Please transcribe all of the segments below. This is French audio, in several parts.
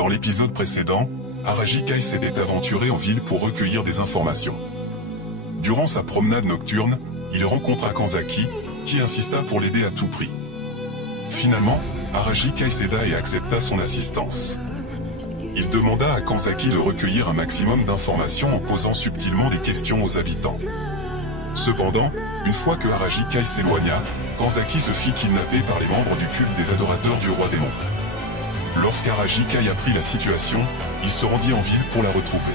Dans l'épisode précédent, Araji Kai s'était aventuré en ville pour recueillir des informations. Durant sa promenade nocturne, il rencontra Kanzaki, qui insista pour l'aider à tout prix. Finalement, Araji Kai céda et accepta son assistance. Il demanda à Kanzaki de recueillir un maximum d'informations en posant subtilement des questions aux habitants. Cependant, une fois que Araji Kai s'éloigna, Kanzaki se fit kidnapper par les membres du culte des adorateurs du roi démon. Lorsqu'Araji Kai apprit la situation, il se rendit en ville pour la retrouver.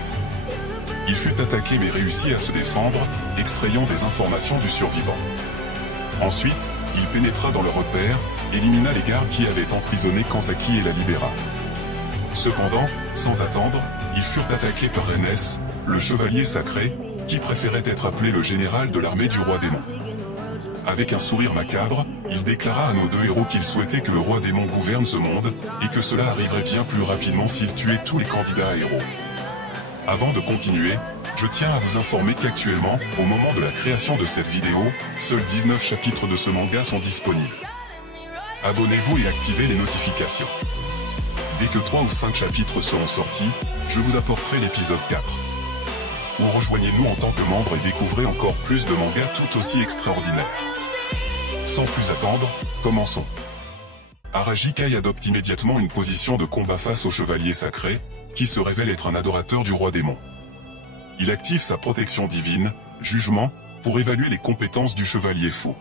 Il fut attaqué mais réussit à se défendre, extrayant des informations du survivant. Ensuite, il pénétra dans le repère, élimina les gardes qui avaient emprisonné Kanzaki et la libéra. Cependant, sans attendre, ils furent attaqués par Rennes, le chevalier sacré, qui préférait être appelé le général de l'armée du roi démon. Avec un sourire macabre, il déclara à nos deux héros qu'il souhaitait que le roi démon gouverne ce monde, et que cela arriverait bien plus rapidement s'il tuait tous les candidats à héros. Avant de continuer, je tiens à vous informer qu'actuellement, au moment de la création de cette vidéo, seuls 19 chapitres de ce manga sont disponibles. Abonnez-vous et activez les notifications. Dès que 3 ou 5 chapitres seront sortis, je vous apporterai l'épisode 4. Ou rejoignez-nous en tant que membre et découvrez encore plus de mangas tout aussi extraordinaires. Sans plus attendre, commençons. Araji Kai adopte immédiatement une position de combat face au chevalier sacré, qui se révèle être un adorateur du roi démon. Il active sa protection divine, jugement, pour évaluer les compétences du chevalier fou.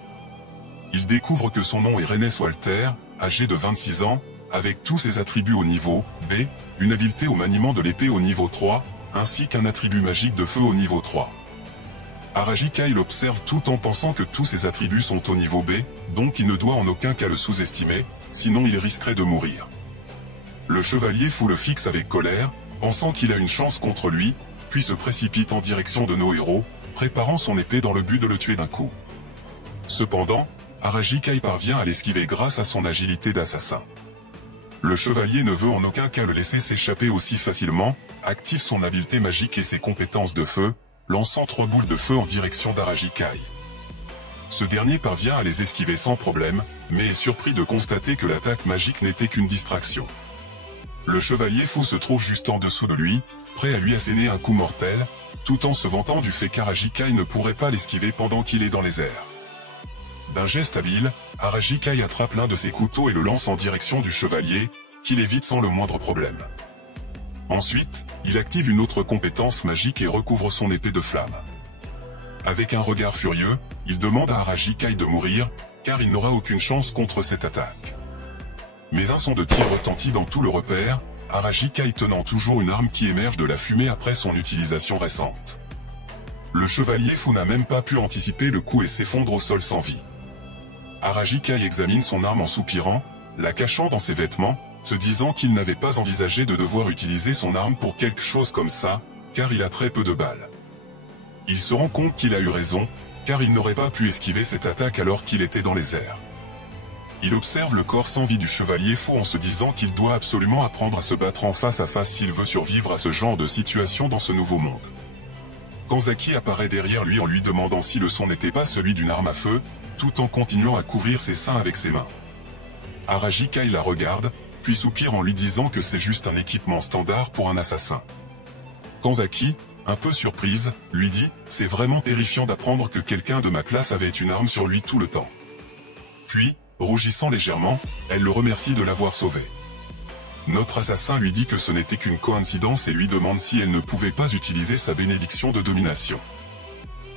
Il découvre que son nom est Rennes Walter, âgé de 26 ans, avec tous ses attributs au niveau B, une habileté au maniement de l'épée au niveau 3, ainsi qu'un attribut magique de feu au niveau 3. Araji Kai l'observe tout en pensant que tous ses attributs sont au niveau B, donc il ne doit en aucun cas le sous-estimer, sinon il risquerait de mourir. Le chevalier fou le fixe avec colère, pensant qu'il a une chance contre lui, puis se précipite en direction de nos héros, préparant son épée dans le but de le tuer d'un coup. Cependant, Araji Kai parvient à l'esquiver grâce à son agilité d'assassin. Le chevalier ne veut en aucun cas le laisser s'échapper aussi facilement, active son habileté magique et ses compétences de feu, lançant 3 boules de feu en direction d'Araji Kai. Ce dernier parvient à les esquiver sans problème, mais est surpris de constater que l'attaque magique n'était qu'une distraction. Le chevalier fou se trouve juste en dessous de lui, prêt à lui asséner un coup mortel, tout en se vantant du fait qu'Araji Kai ne pourrait pas l'esquiver pendant qu'il est dans les airs. D'un geste habile, Araji Kai attrape l'un de ses couteaux et le lance en direction du chevalier, qui l'évite sans le moindre problème. Ensuite, il active une autre compétence magique et recouvre son épée de flamme. Avec un regard furieux, il demande à Araji Kai de mourir, car il n'aura aucune chance contre cette attaque. Mais un son de tir retentit dans tout le repère, Araji Kai tenant toujours une arme qui émerge de la fumée après son utilisation récente. Le chevalier fou n'a même pas pu anticiper le coup et s'effondre au sol sans vie. Araji Kai examine son arme en soupirant, la cachant dans ses vêtements, se disant qu'il n'avait pas envisagé de devoir utiliser son arme pour quelque chose comme ça, car il a très peu de balles. Il se rend compte qu'il a eu raison, car il n'aurait pas pu esquiver cette attaque alors qu'il était dans les airs. Il observe le corps sans vie du chevalier fou en se disant qu'il doit absolument apprendre à se battre en face à face s'il veut survivre à ce genre de situation dans ce nouveau monde. Kanzaki apparaît derrière lui en lui demandant si le son n'était pas celui d'une arme à feu, tout en continuant à couvrir ses seins avec ses mains. Araji Kai la regarde, puis soupire en lui disant que c'est juste un équipement standard pour un assassin. Kanzaki, un peu surprise, lui dit « C'est vraiment terrifiant d'apprendre que quelqu'un de ma classe avait une arme sur lui tout le temps. » Puis, rougissant légèrement, elle le remercie de l'avoir sauvé. Notre assassin lui dit que ce n'était qu'une coïncidence et lui demande si elle ne pouvait pas utiliser sa bénédiction de domination.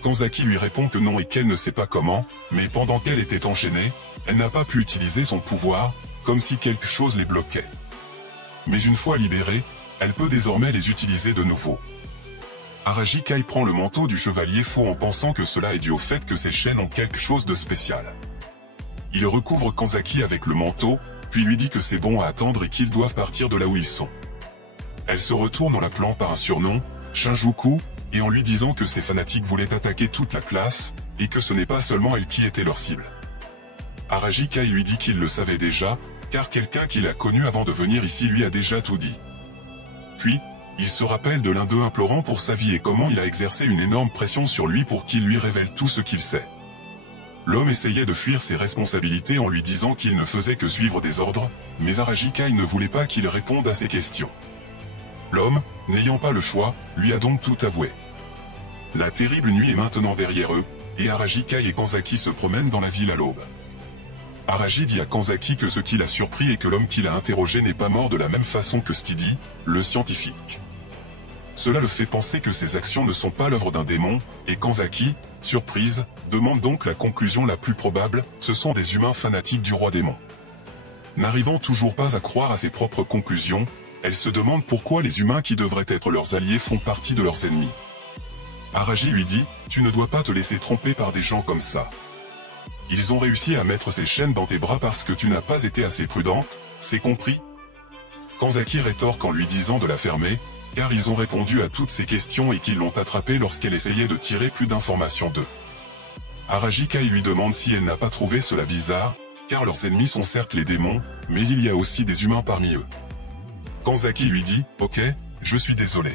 Kanzaki lui répond que non et qu'elle ne sait pas comment, mais pendant qu'elle était enchaînée, elle n'a pas pu utiliser son pouvoir, comme si quelque chose les bloquait. Mais une fois libérée, elle peut désormais les utiliser de nouveau. Araji Kai prend le manteau du chevalier faux en pensant que cela est dû au fait que ses chaînes ont quelque chose de spécial. Il recouvre Kanzaki avec le manteau, puis lui dit que c'est bon à attendre et qu'ils doivent partir de là où ils sont. Elle se retourne en l'appelant par un surnom, Shinjuku, et en lui disant que ces fanatiques voulaient attaquer toute la classe, et que ce n'est pas seulement elle qui était leur cible. Araji Kai lui dit qu'il le savait déjà, car quelqu'un qu'il a connu avant de venir ici lui a déjà tout dit. Puis, il se rappelle de l'un d'eux implorant pour sa vie et comment il a exercé une énorme pression sur lui pour qu'il lui révèle tout ce qu'il sait. L'homme essayait de fuir ses responsabilités en lui disant qu'il ne faisait que suivre des ordres, mais Araji Kai ne voulait pas qu'il réponde à ses questions. L'homme, n'ayant pas le choix, lui a donc tout avoué. La terrible nuit est maintenant derrière eux, et Araji Kai et Kanzaki se promènent dans la ville à l'aube. Araji dit à Kanzaki que ce qui l'a surpris est que l'homme qui l'a interrogé n'est pas mort de la même façon que Steady, le scientifique. Cela le fait penser que ses actions ne sont pas l'œuvre d'un démon, et Kanzaki, surprise, demande donc la conclusion la plus probable, ce sont des humains fanatiques du roi démon. N'arrivant toujours pas à croire à ses propres conclusions, elle se demande pourquoi les humains qui devraient être leurs alliés font partie de leurs ennemis. Araji lui dit, tu ne dois pas te laisser tromper par des gens comme ça. Ils ont réussi à mettre ces chaînes dans tes bras parce que tu n'as pas été assez prudente, c'est compris? Kanzaki rétorque en lui disant de la fermer, car ils ont répondu à toutes ces questions et qu'ils l'ont attrapée lorsqu'elle essayait de tirer plus d'informations d'eux. Araji Kai lui demande si elle n'a pas trouvé cela bizarre, car leurs ennemis sont certes les démons, mais il y a aussi des humains parmi eux. Kanzaki lui dit, ok, je suis désolé.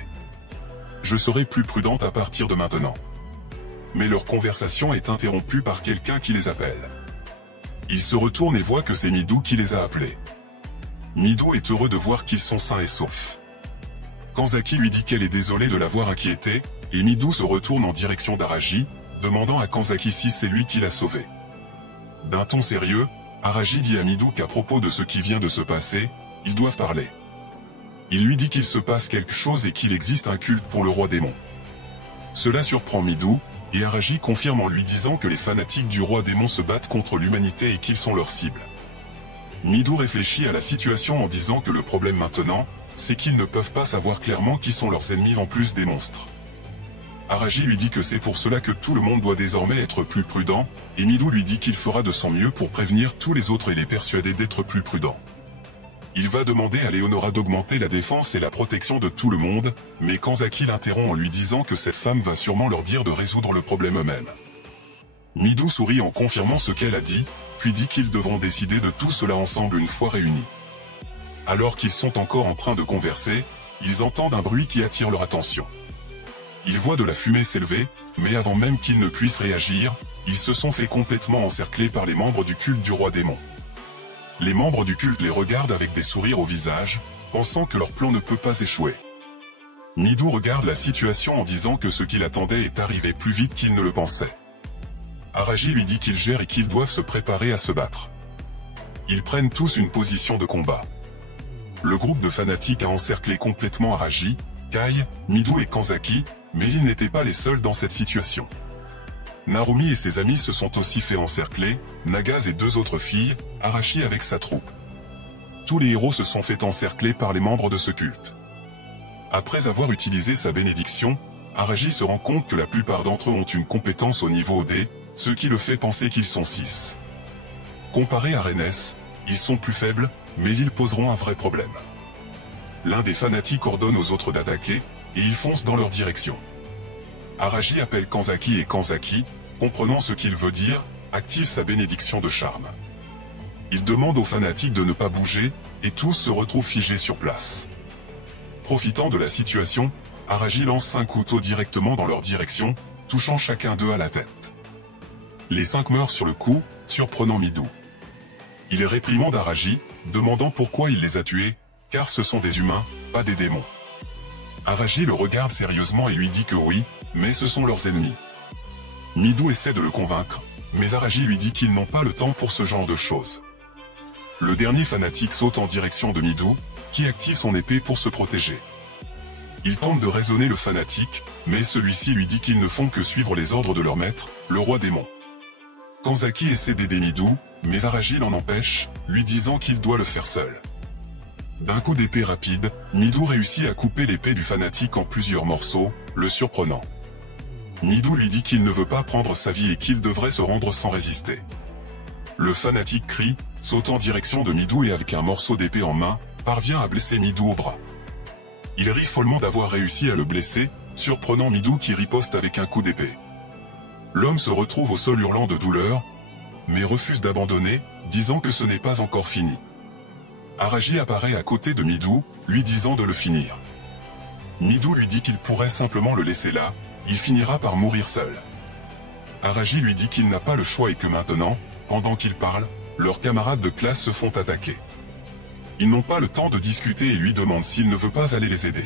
Je serai plus prudente à partir de maintenant. Mais leur conversation est interrompue par quelqu'un qui les appelle. Ils se retournent et voient que c'est Midou qui les a appelés. Midou est heureux de voir qu'ils sont sains et saufs. Kanzaki lui dit qu'elle est désolée de l'avoir inquiété, et Midou se retourne en direction d'Araji, demandant à Kanzaki si c'est lui qui l'a sauvé. D'un ton sérieux, Araji dit à Midou qu'à propos de ce qui vient de se passer, ils doivent parler. Il lui dit qu'il se passe quelque chose et qu'il existe un culte pour le roi démon. Cela surprend Midou, et Araji confirme en lui disant que les fanatiques du roi démon se battent contre l'humanité et qu'ils sont leur cible. Midou réfléchit à la situation en disant que le problème maintenant, c'est qu'ils ne peuvent pas savoir clairement qui sont leurs ennemis en plus des monstres. Araji lui dit que c'est pour cela que tout le monde doit désormais être plus prudent, et Midou lui dit qu'il fera de son mieux pour prévenir tous les autres et les persuader d'être plus prudents. Il va demander à Leonora d'augmenter la défense et la protection de tout le monde, mais Kanzaki l'interrompt en lui disant que cette femme va sûrement leur dire de résoudre le problème eux-mêmes. Midou sourit en confirmant ce qu'elle a dit, puis dit qu'ils devront décider de tout cela ensemble une fois réunis. Alors qu'ils sont encore en train de converser, ils entendent un bruit qui attire leur attention. Ils voient de la fumée s'élever, mais avant même qu'ils ne puissent réagir, ils se sont fait complètement encercler par les membres du culte du roi démon. Les membres du culte les regardent avec des sourires au visage, pensant que leur plan ne peut pas échouer. Midou regarde la situation en disant que ce qu'il attendait est arrivé plus vite qu'il ne le pensait. Araji lui dit qu'ils gèrent et qu'ils doivent se préparer à se battre. Ils prennent tous une position de combat. Le groupe de fanatiques a encerclé complètement Araji, Kai, Midou et Kanzaki, mais ils n'étaient pas les seuls dans cette situation. Narumi et ses amis se sont aussi fait encercler, Nagase et 2 autres filles, Arashi avec sa troupe. Tous les héros se sont fait encercler par les membres de ce culte. Après avoir utilisé sa bénédiction, Araji se rend compte que la plupart d'entre eux ont une compétence au niveau OD, ce qui le fait penser qu'ils sont 6. Comparé à Rennes, ils sont plus faibles, mais ils poseront un vrai problème. L'un des fanatiques ordonne aux autres d'attaquer, et ils foncent dans leur direction. Araji appelle Kanzaki et Kanzaki, comprenant ce qu'il veut dire, active sa bénédiction de charme. Il demande aux fanatiques de ne pas bouger, et tous se retrouvent figés sur place. Profitant de la situation, Araji lance 5 couteaux directement dans leur direction, touchant chacun d'eux à la tête. Les 5 meurent sur le coup, surprenant Midou. Il réprimande Araji, demandant pourquoi il les a tués, car ce sont des humains, pas des démons. Araji le regarde sérieusement et lui dit que oui, mais ce sont leurs ennemis. Midou essaie de le convaincre, mais Araji lui dit qu'ils n'ont pas le temps pour ce genre de choses. Le dernier fanatique saute en direction de Midou, qui active son épée pour se protéger. Il tente de raisonner le fanatique, mais celui-ci lui dit qu'ils ne font que suivre les ordres de leur maître, le roi démon. Kanzaki essaie d'aider Midou, mais Araji l'en empêche, lui disant qu'il doit le faire seul. D'un coup d'épée rapide, Midou réussit à couper l'épée du fanatique en plusieurs morceaux, le surprenant. Midou lui dit qu'il ne veut pas prendre sa vie et qu'il devrait se rendre sans résister. Le fanatique crie, saute en direction de Midou et avec un morceau d'épée en main, parvient à blesser Midou au bras. Il rit follement d'avoir réussi à le blesser, surprenant Midou qui riposte avec un coup d'épée. L'homme se retrouve au sol hurlant de douleur, mais refuse d'abandonner, disant que ce n'est pas encore fini. Araji apparaît à côté de Midou, lui disant de le finir. Midou lui dit qu'il pourrait simplement le laisser là, il finira par mourir seul. Aragi lui dit qu'il n'a pas le choix et que maintenant, pendant qu'il parle, leurs camarades de classe se font attaquer. Ils n'ont pas le temps de discuter et lui demandent s'il ne veut pas aller les aider.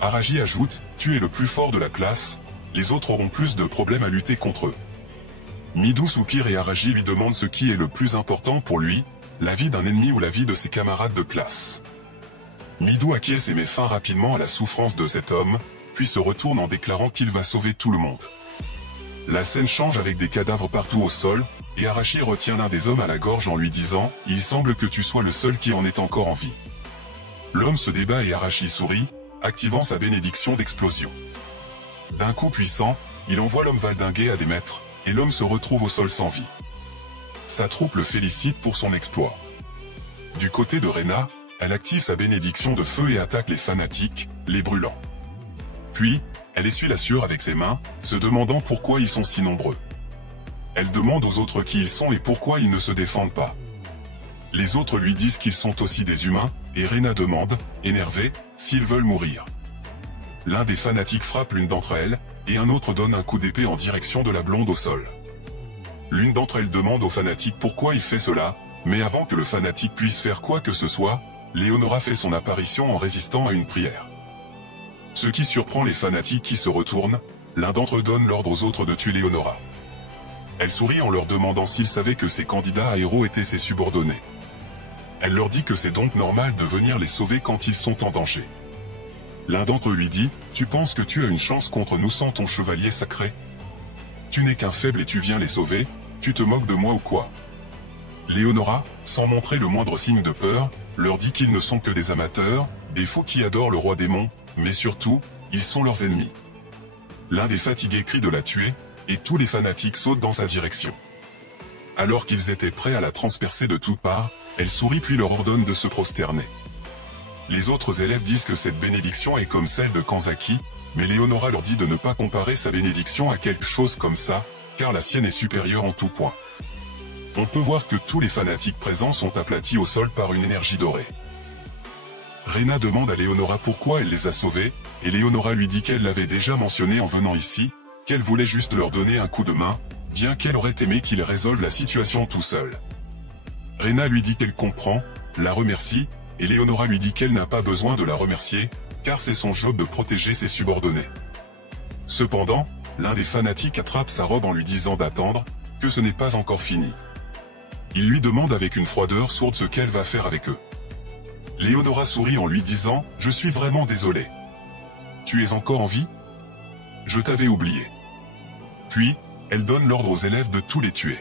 Aragi ajoute, tu es le plus fort de la classe, les autres auront plus de problèmes à lutter contre eux. Midou soupire et Aragi lui demande ce qui est le plus important pour lui, la vie d'un ennemi ou la vie de ses camarades de classe. Midou acquiesce et met fin rapidement à la souffrance de cet homme, puis se retourne en déclarant qu'il va sauver tout le monde. La scène change avec des cadavres partout au sol, et Aragi retient l'un des hommes à la gorge en lui disant « Il semble que tu sois le seul qui en est encore en vie ». L'homme se débat et Aragi sourit, activant sa bénédiction d'explosion. D'un coup puissant, il envoie l'homme valdinguer à des mètres, et l'homme se retrouve au sol sans vie. Sa troupe le félicite pour son exploit. Du côté de Rena, elle active sa bénédiction de feu et attaque les fanatiques, les brûlant. Puis, elle essuie la sueur avec ses mains, se demandant pourquoi ils sont si nombreux. Elle demande aux autres qui ils sont et pourquoi ils ne se défendent pas. Les autres lui disent qu'ils sont aussi des humains, et Rena demande, énervée, s'ils veulent mourir. L'un des fanatiques frappe l'une d'entre elles, et un autre donne un coup d'épée en direction de la blonde au sol. L'une d'entre elles demande au fanatique pourquoi il fait cela, mais avant que le fanatique puisse faire quoi que ce soit, Léonora fait son apparition en résistant à une prière. Ce qui surprend les fanatiques qui se retournent, l'un d'entre eux donne l'ordre aux autres de tuer Léonora. Elle sourit en leur demandant s'ils savaient que ses candidats à héros étaient ses subordonnés. Elle leur dit que c'est donc normal de venir les sauver quand ils sont en danger. L'un d'entre eux lui dit « Tu penses que tu as une chance contre nous sans ton chevalier sacré? Tu n'es qu'un faible et tu viens les sauver, tu te moques de moi ou quoi ?» Léonora, sans montrer le moindre signe de peur, leur dit qu'ils ne sont que des amateurs, des fous qui adorent le roi démon, mais surtout, ils sont leurs ennemis. L'un des fatigués crie de la tuer, et tous les fanatiques sautent dans sa direction. Alors qu'ils étaient prêts à la transpercer de toutes parts, elle sourit puis leur ordonne de se prosterner. Les autres élèves disent que cette bénédiction est comme celle de Kanzaki, mais Léonora leur dit de ne pas comparer sa bénédiction à quelque chose comme ça, car la sienne est supérieure en tout point. On peut voir que tous les fanatiques présents sont aplatis au sol par une énergie dorée. Rena demande à Léonora pourquoi elle les a sauvés, et Léonora lui dit qu'elle l'avait déjà mentionné en venant ici, qu'elle voulait juste leur donner un coup de main, bien qu'elle aurait aimé qu'ils résolvent la situation tout seul. Rena lui dit qu'elle comprend, la remercie, et Léonora lui dit qu'elle n'a pas besoin de la remercier, car c'est son job de protéger ses subordonnés. Cependant, l'un des fanatiques attrape sa robe en lui disant d'attendre, que ce n'est pas encore fini. Il lui demande avec une froideur sourde ce qu'elle va faire avec eux. Léonora sourit en lui disant « Je suis vraiment désolé. Tu es encore en vie? Je t'avais oublié. » Puis, elle donne l'ordre aux élèves de tous les tuer.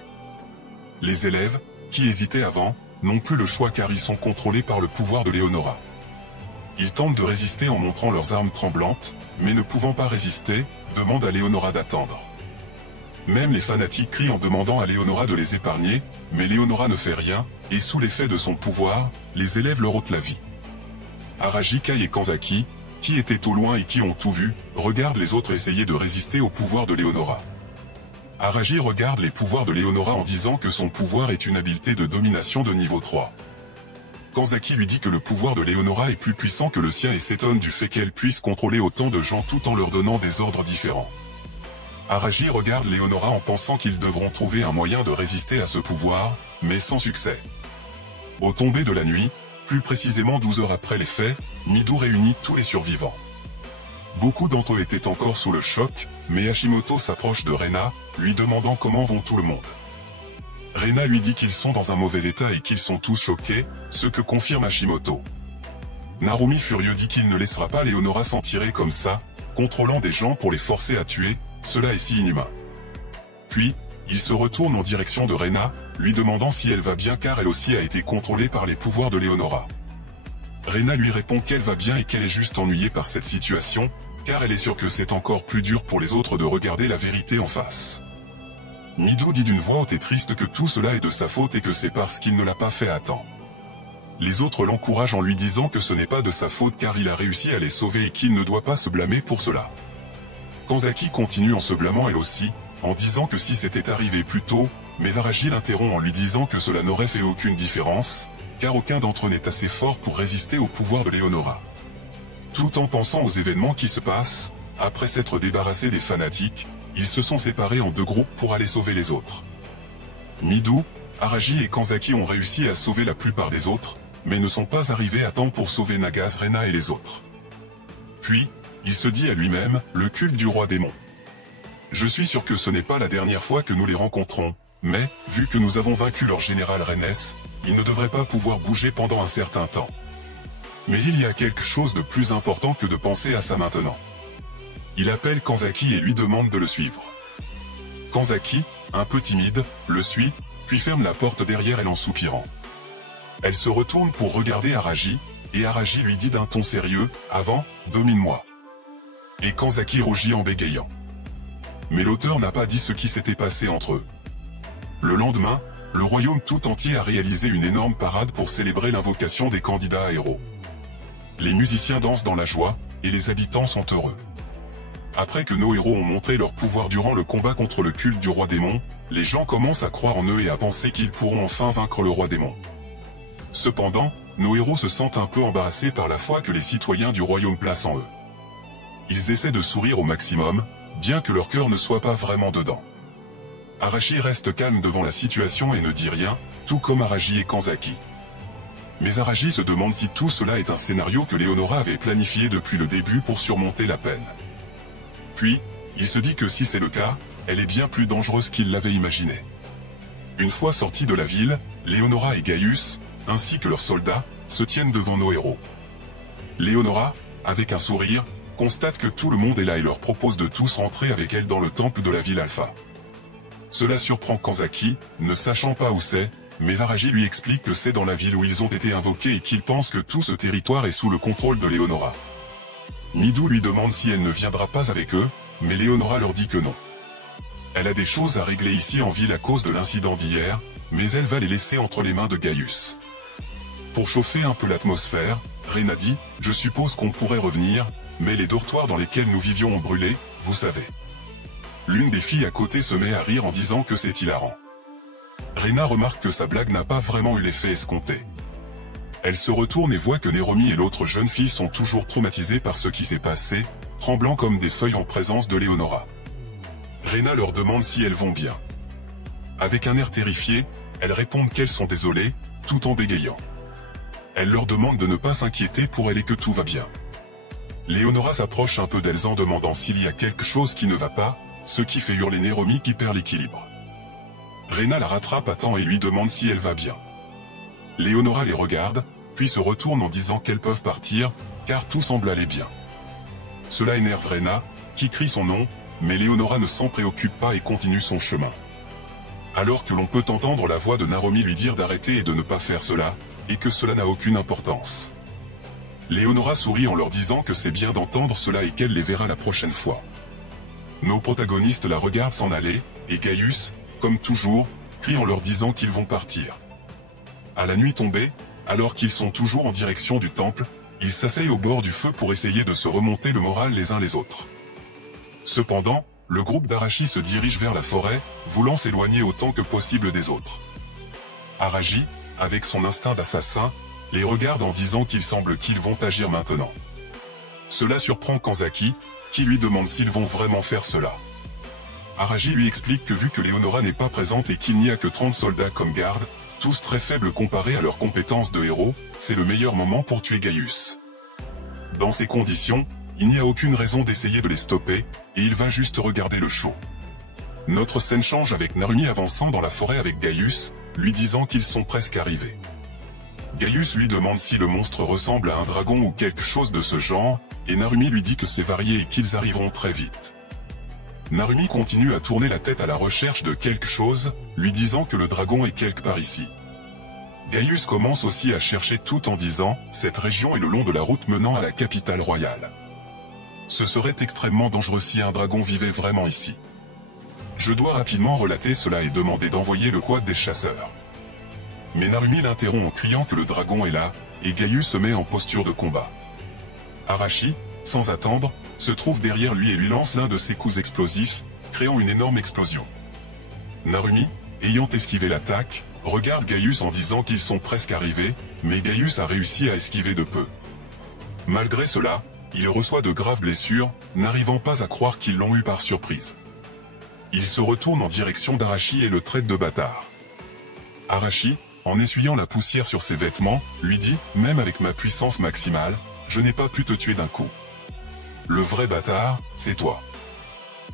Les élèves, qui hésitaient avant, n'ont plus le choix car ils sont contrôlés par le pouvoir de Léonora. Ils tentent de résister en montrant leurs armes tremblantes, mais ne pouvant pas résister, demandent à Léonora d'attendre. Même les fanatiques crient en demandant à Léonora de les épargner, mais Léonora ne fait rien, et sous l'effet de son pouvoir, les élèves leur ôtent la vie. Aragi, Kai et Kanzaki, qui étaient au loin et qui ont tout vu, regardent les autres essayer de résister au pouvoir de Léonora. Aragi regarde les pouvoirs de Léonora en disant que son pouvoir est une habileté de domination de niveau 3. Kanzaki lui dit que le pouvoir de Léonora est plus puissant que le sien et s'étonne du fait qu'elle puisse contrôler autant de gens tout en leur donnant des ordres différents. Aragi regarde Léonora en pensant qu'ils devront trouver un moyen de résister à ce pouvoir, mais sans succès. Au tomber de la nuit, plus précisément 12 heures après les faits, Midou réunit tous les survivants. Beaucoup d'entre eux étaient encore sous le choc, mais Hashimoto s'approche de Rena, lui demandant comment vont tout le monde. Rena lui dit qu'ils sont dans un mauvais état et qu'ils sont tous choqués, ce que confirme Hashimoto. Narumi furieux dit qu'il ne laissera pas Léonora s'en tirer comme ça, contrôlant des gens pour les forcer à tuer, cela est si inhumain. Puis, il se retourne en direction de Rena, lui demandant si elle va bien car elle aussi a été contrôlée par les pouvoirs de Léonora. Rena lui répond qu'elle va bien et qu'elle est juste ennuyée par cette situation, car elle est sûre que c'est encore plus dur pour les autres de regarder la vérité en face. Midou dit d'une voix haute et triste que tout cela est de sa faute et que c'est parce qu'il ne l'a pas fait à temps. Les autres l'encouragent en lui disant que ce n'est pas de sa faute car il a réussi à les sauver et qu'il ne doit pas se blâmer pour cela. Kanzaki continue en se blâmant elle aussi, en disant que si c'était arrivé plus tôt, mais Aragi l'interrompt en lui disant que cela n'aurait fait aucune différence, car aucun d'entre eux n'est assez fort pour résister au pouvoir de Léonora. Tout en pensant aux événements qui se passent, après s'être débarrassé des fanatiques, ils se sont séparés en deux groupes pour aller sauver les autres. Midou, Araji et Kanzaki ont réussi à sauver la plupart des autres, mais ne sont pas arrivés à temps pour sauver Nagase, Rena et les autres. Puis, il se dit à lui-même, le culte du roi démon. Je suis sûr que ce n'est pas la dernière fois que nous les rencontrons, mais, vu que nous avons vaincu leur général Rennes, ils ne devraient pas pouvoir bouger pendant un certain temps. Mais il y a quelque chose de plus important que de penser à ça maintenant. Il appelle Kanzaki et lui demande de le suivre. Kanzaki, un peu timide, le suit, puis ferme la porte derrière elle en soupirant. Elle se retourne pour regarder Araji, et Araji lui dit d'un ton sérieux, « Avant, domine-moi ». Et Kanzaki rougit en bégayant. Mais l'auteur n'a pas dit ce qui s'était passé entre eux. Le lendemain, le royaume tout entier a réalisé une énorme parade pour célébrer l'invocation des candidats à héros. Les musiciens dansent dans la joie, et les habitants sont heureux. Après que nos héros ont montré leur pouvoir durant le combat contre le culte du roi démon, les gens commencent à croire en eux et à penser qu'ils pourront enfin vaincre le roi démon. Cependant, nos héros se sentent un peu embarrassés par la foi que les citoyens du royaume placent en eux. Ils essaient de sourire au maximum, bien que leur cœur ne soit pas vraiment dedans. Arashi reste calme devant la situation et ne dit rien, tout comme Araji et Kanzaki. Mais Araji se demande si tout cela est un scénario que Leonora avait planifié depuis le début pour surmonter la peine. Puis, il se dit que si c'est le cas, elle est bien plus dangereuse qu'il l'avait imaginé. Une fois sortis de la ville, Leonora et Gaius, ainsi que leurs soldats, se tiennent devant nos héros. Leonora, avec un sourire, constate que tout le monde est là et leur propose de tous rentrer avec elle dans le temple de la ville Alpha. Cela surprend Kanzaki, ne sachant pas où c'est, mais Araji lui explique que c'est dans la ville où ils ont été invoqués et qu'il pense que tout ce territoire est sous le contrôle de Leonora. Midou lui demande si elle ne viendra pas avec eux, mais Leonora leur dit que non. Elle a des choses à régler ici en ville à cause de l'incident d'hier, mais elle va les laisser entre les mains de Gaius. Pour chauffer un peu l'atmosphère, Rena dit « Je suppose qu'on pourrait revenir, mais les dortoirs dans lesquels nous vivions ont brûlé, vous savez. » L'une des filles à côté se met à rire en disant que c'est hilarant. Rena remarque que sa blague n'a pas vraiment eu l'effet escompté. Elle se retourne et voit que Néromi et l'autre jeune fille sont toujours traumatisés par ce qui s'est passé, tremblant comme des feuilles en présence de Leonora. Rena leur demande si elles vont bien. Avec un air terrifié, elles répondent qu'elles sont désolées, tout en bégayant. Elle leur demande de ne pas s'inquiéter pour elle et que tout va bien. Leonora s'approche un peu d'elles en demandant s'il y a quelque chose qui ne va pas, ce qui fait hurler Néromi qui perd l'équilibre. Rena la rattrape à temps et lui demande si elle va bien. Leonora les regarde, puis se retourne en disant qu'elles peuvent partir, car tout semble aller bien. Cela énerve Rena, qui crie son nom, mais Leonora ne s'en préoccupe pas et continue son chemin. Alors que l'on peut entendre la voix de Naromi lui dire d'arrêter et de ne pas faire cela, et que cela n'a aucune importance. Leonora sourit en leur disant que c'est bien d'entendre cela et qu'elle les verra la prochaine fois. Nos protagonistes la regardent s'en aller, et Gaius, comme toujours, crie en leur disant qu'ils vont partir. À la nuit tombée, alors qu'ils sont toujours en direction du temple, ils s'asseyent au bord du feu pour essayer de se remonter le moral les uns les autres. Cependant, le groupe d'Arashi se dirige vers la forêt, voulant s'éloigner autant que possible des autres. Arashi, avec son instinct d'assassin, les regarde en disant qu'il semble qu'ils vont agir maintenant. Cela surprend Kanzaki, qui lui demande s'ils vont vraiment faire cela. Arashi lui explique que vu que Leonora n'est pas présente et qu'il n'y a que 30 soldats comme garde, tous très faibles comparés à leurs compétences de héros, c'est le meilleur moment pour tuer Gaius. Dans ces conditions, il n'y a aucune raison d'essayer de les stopper, et il va juste regarder le show. Notre scène change avec Narumi avançant dans la forêt avec Gaius, lui disant qu'ils sont presque arrivés. Gaius lui demande si le monstre ressemble à un dragon ou quelque chose de ce genre, et Narumi lui dit que c'est varié et qu'ils arriveront très vite. Narumi continue à tourner la tête à la recherche de quelque chose, lui disant que le dragon est quelque part ici. Gaius commence aussi à chercher tout en disant « Cette région est le long de la route menant à la capitale royale. Ce serait extrêmement dangereux si un dragon vivait vraiment ici. Je dois rapidement relater cela et demander d'envoyer le quad des chasseurs. » Mais Narumi l'interrompt en criant que le dragon est là, et Gaius se met en posture de combat. Arashi, sans attendre, se trouve derrière lui et lui lance l'un de ses coups explosifs, créant une énorme explosion. Narumi, ayant esquivé l'attaque, regarde Gaius en disant qu'ils sont presque arrivés, mais Gaius a réussi à esquiver de peu. Malgré cela, il reçoit de graves blessures, n'arrivant pas à croire qu'ils l'ont eu par surprise. Il se retourne en direction d'Arashi et le traite de bâtard. Arashi, en essuyant la poussière sur ses vêtements, lui dit « Même avec ma puissance maximale, je n'ai pas pu te tuer d'un coup. Le vrai bâtard, c'est toi. »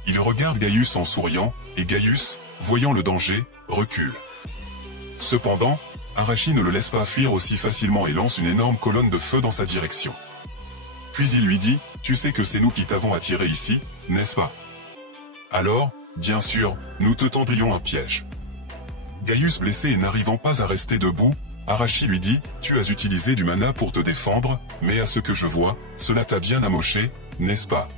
Il regarde Gaius en souriant, et Gaius, voyant le danger, recule. Cependant, Arashi ne le laisse pas fuir aussi facilement et lance une énorme colonne de feu dans sa direction. Puis il lui dit « Tu sais que c'est nous qui t'avons attiré ici, n'est-ce pas? Alors, bien sûr, nous te tendrions un piège. » Gaius blessé et n'arrivant pas à rester debout, Arashi lui dit « Tu as utilisé du mana pour te défendre, mais à ce que je vois, cela t'a bien amoché, n'est-ce pas ?»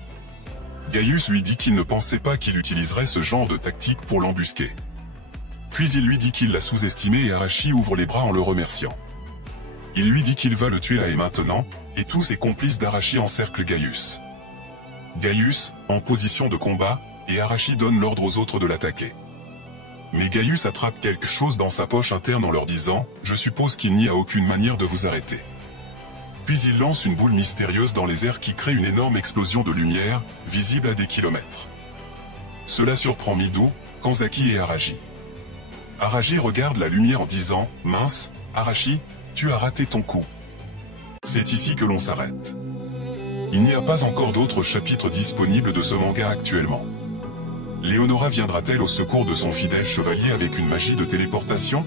Gaius lui dit qu'il ne pensait pas qu'il utiliserait ce genre de tactique pour l'embusquer. Puis il lui dit qu'il l'a sous-estimé et Arashi ouvre les bras en le remerciant. Il lui dit qu'il va le tuer là et maintenant, et tous ses complices d'Arashi encerclent Gaius. Gaius, en position de combat, et Arashi donne l'ordre aux autres de l'attaquer. Mais Gaius attrape quelque chose dans sa poche interne en leur disant « Je suppose qu'il n'y a aucune manière de vous arrêter. » Puis il lance une boule mystérieuse dans les airs qui crée une énorme explosion de lumière, visible à des kilomètres. Cela surprend Midou, Kanzaki et Arashi. Arashi regarde la lumière en disant « Mince, Arashi, tu as raté ton coup. » C'est ici que l'on s'arrête. Il n'y a pas encore d'autres chapitres disponibles de ce manga actuellement. Léonora viendra-t-elle au secours de son fidèle chevalier avec une magie de téléportation?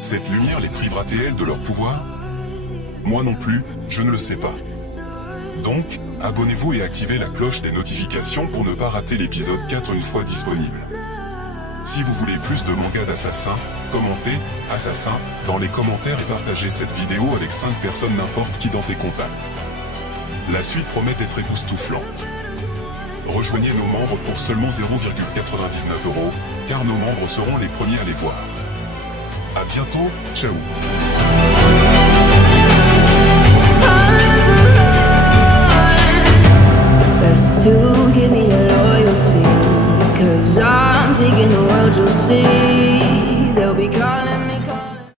Cette lumière les privera-t-elle de leur pouvoir? Moi non plus, je ne le sais pas. Donc, abonnez-vous et activez la cloche des notifications pour ne pas rater l'épisode 4 une fois disponible. Si vous voulez plus de mangas d'assassins, commentez « Assassin » dans les commentaires et partagez cette vidéo avec 5 personnes n'importe qui dans tes contacts. La suite promet d'être époustouflante. Rejoignez nos membres pour seulement 0,99 €, car nos membres seront les premiers à les voir. A bientôt, ciao. To give me your loyalty, 'cause I'm taking the world, you'll see.